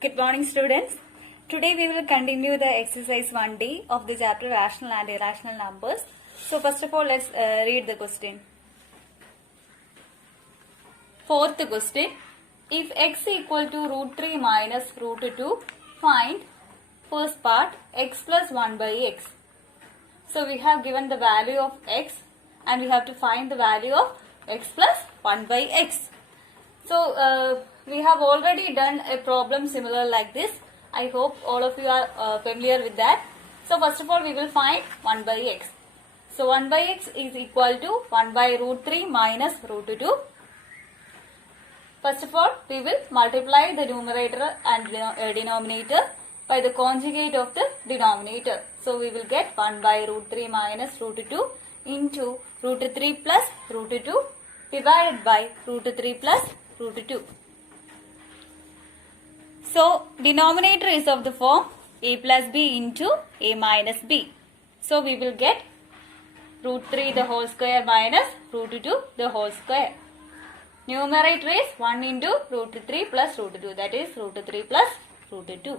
Good morning, students. Today we will continue the exercise 1D of the chapter rational and irrational numbers. So first of all, let's read the question. Fourth question. If x equal to root 3 minus root 2, find first part x plus 1 by x. So we have given the value of x and we have to find the value of x plus 1 by x. So we have already done a problem similar like this. I hope all of you are familiar with that. So first of all we will find 1 by x. So 1 by x is equal to 1 by root 3 minus root 2. First of all we will multiply the numerator and denominator by the conjugate of the denominator. So we will get 1 by root 3 minus root 2 into root 3 plus root 2 divided by root 3 plus root 2. So denominator is of the form a plus b into a minus b. So we will get root 3 the whole square minus root 2 the whole square. Numerator is 1 into root 3 plus root 2, that is root 3 plus root 2.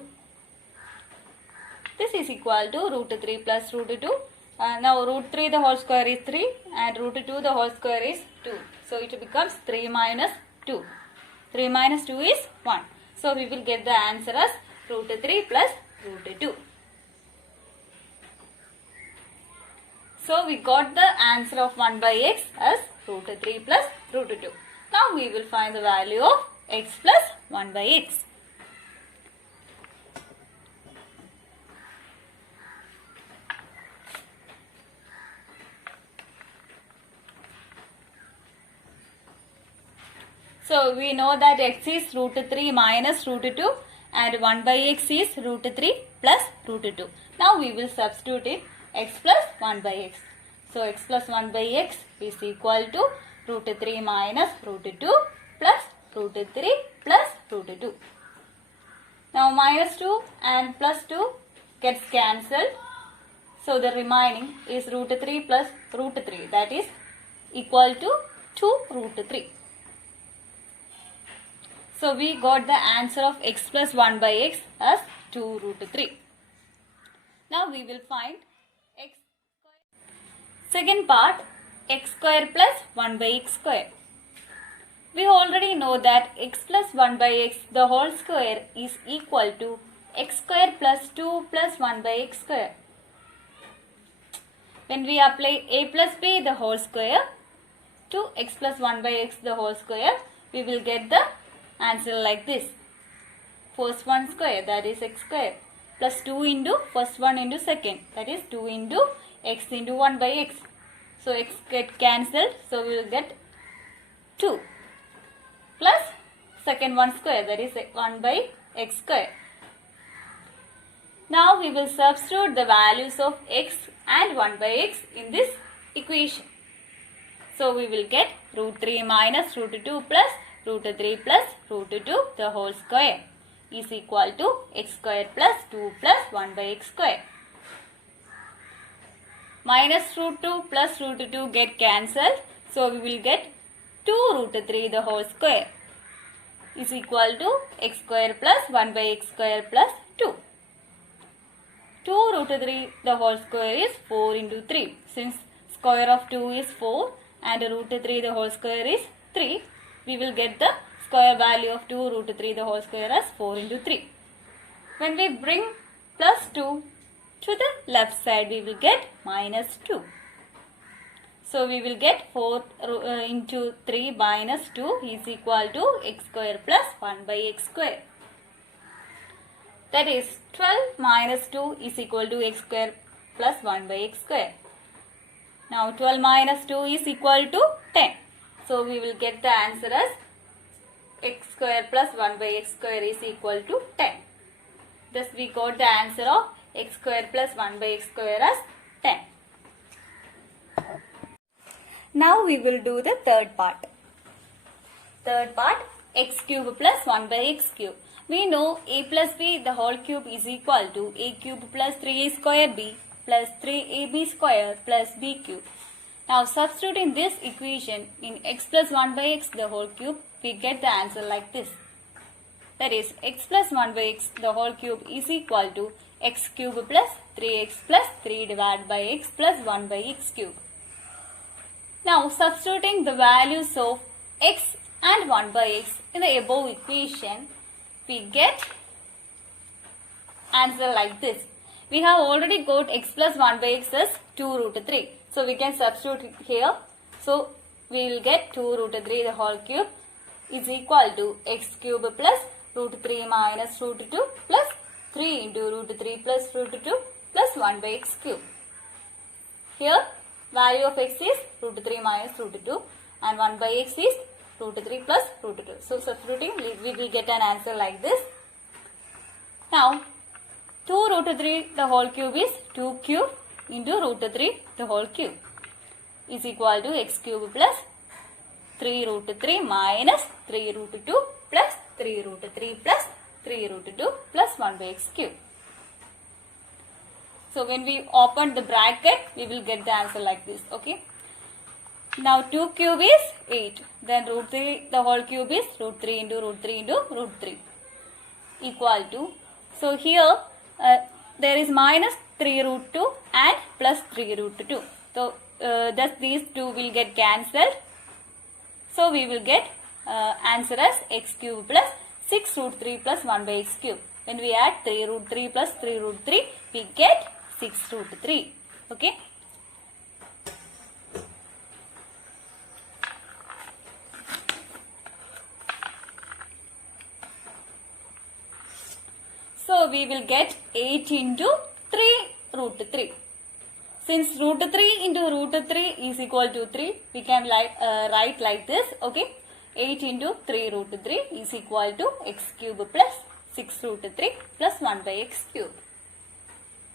This is equal to root 3 plus root 2. Now root 3 the whole square is 3 and root 2 the whole square is 2. So it becomes 3 minus 2. 3 minus 2 is 1. So we will get the answer as root 3 plus root 2. So we got the answer of 1 by x as root 3 plus root 2. Now we will find the value of x plus 1 by x. So we know that x is root 3 minus root 2 and 1 by x is root 3 plus root 2. Now we will substitute in x plus 1 by x. So x plus 1 by x is equal to root 3 minus root 2 plus root 3 plus root 2. Now minus 2 and plus 2 gets cancelled. So the remaining is root 3 plus root 3, that is equal to 2 root 3. So we got the answer of x plus 1 by x as 2 root 3. Now we will find x square. Second part, x square plus 1 by x square. We already know that x plus 1 by x the whole square is equal to x square plus 2 plus 1 by x square. When we apply a plus b the whole square to x plus 1 by x the whole square, we will get the answer like this. First one square, that is x square, plus 2 into first one into second, that is 2 into x into 1 by x. So x get cancelled, so we will get 2 plus second one square, that is 1 by x square. Now we will substitute the values of x and 1 by x in this equation. So we will get root 3 minus root 2 plus root 3 plus root 2 the whole square is equal to x square plus 2 plus 1 by x square. Minus root 2 plus root 2 get cancelled. So we will get 2 root 3 the whole square is equal to x square plus 1 by x square plus 2. 2 root 3 the whole square is 4 into 3. Since square of 2 is 4 and root 3 the whole square is 3, we will get the square value of 2 root 3 the whole square as 4 into 3. When we bring plus 2 to the left side, we will get minus 2. So we will get 4 into 3 minus 2 is equal to x square plus 1 by x square. That is 12 minus 2 is equal to x square plus 1 by x square. Now 12 minus 2 is equal to 10. So we will get the answer as x square plus 1 by x square is equal to 10. Thus we got the answer of x square plus 1 by x square as 10. Now we will do the third part. Third part, x cube plus 1 by x cube. We know a plus b the whole cube is equal to a cube plus 3a square b plus 3ab square plus b cube. Now substituting this equation in x plus 1 by x the whole cube, we get the answer like this. that is x plus 1 by x the whole cube is equal to x cube plus 3x plus 3 divided by x plus 1 by x cube. Now substituting the values of x and 1 by x in the above equation, we get answer like this. We have already got x plus 1 by x as 2 root 3. So we can substitute here. So we will get 2 root 3 the whole cube is equal to x cube plus root 3 minus root 2 plus 3 into root 3 plus root 2 plus 1 by x cube. Here value of x is root 3 minus root 2 and 1 by x is root 3 plus root 2. So substituting we will get an answer like this. Now 2 root 3 the whole cube is 2 cube into root 3 the whole cube is equal to x cube plus 3 root 3 minus 3 root 2 plus 3 root 3 plus 3 root 2 plus 1 by x cube. So when we open the bracket, we will get the answer like this. Okay. Now 2 cube is 8. Then root 3 the whole cube is root 3 into root 3 into root 3 equal to. So here there is minus 3 root 2 and plus 3 root 2. So thus these two will get cancelled. So we will get answer as x cube plus 6 root 3 plus 1 by x cube. When we add 3 root 3 plus 3 root 3, we get 6 root 3. Okay. So we will get 8 into 3 root 3. Since root 3 into root 3 is equal to 3, we can write like this. Okay. 8 into 3 root 3 is equal to x cube plus 6 root 3 plus 1 by x cube.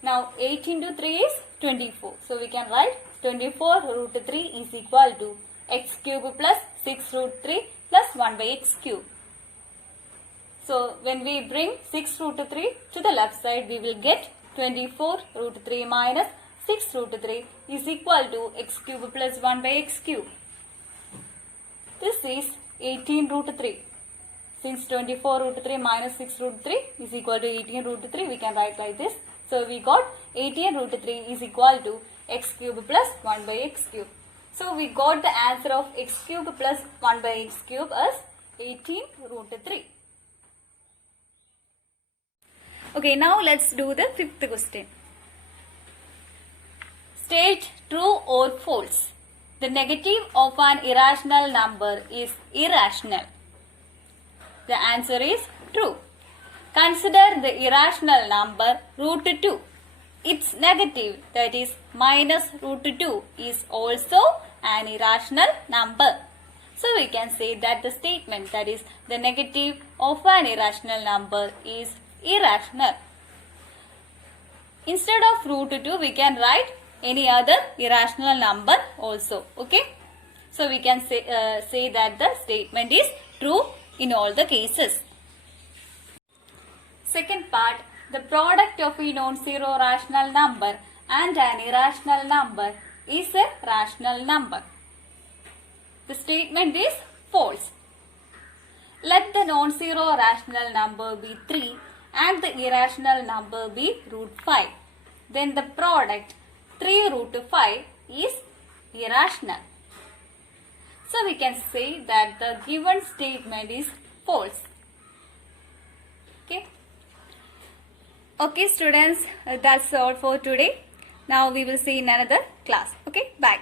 Now 8 into 3 is 24. So we can write 24 root 3 is equal to x cube plus 6 root 3 plus 1 by x cube. So when we bring 6 root 3 to the left side, we will get 24 root 3 minus 6 root 3 is equal to x cube plus 1 by x cube. This is 18 root 3. Since 24 root 3 minus 6 root 3 is equal to 18 root 3, we can write like this. So we got 18 root 3 is equal to x cube plus 1 by x cube. So we got the answer of x cube plus 1 by x cube as 18 root 3. Okay, now let's do the fifth question. State true or false. The negative of an irrational number is irrational. The answer is true. Consider the irrational number root 2. Its negative, that is minus root 2, is also an irrational number. So we can say that the statement, that is the negative of an irrational number, is irrational. Instead of root 2, we can write any other irrational number also. Okay. So we can say that the statement is true in all the cases. Second part, the product of a non-zero rational number and an irrational number is a rational number. The statement is false. Let the non-zero rational number be 3 and the irrational number be root 5. Then the product 3 root 5 is irrational. So we can say that the given statement is false. Okay. Okay students, that's all for today. Now we will see in another class. Okay, bye.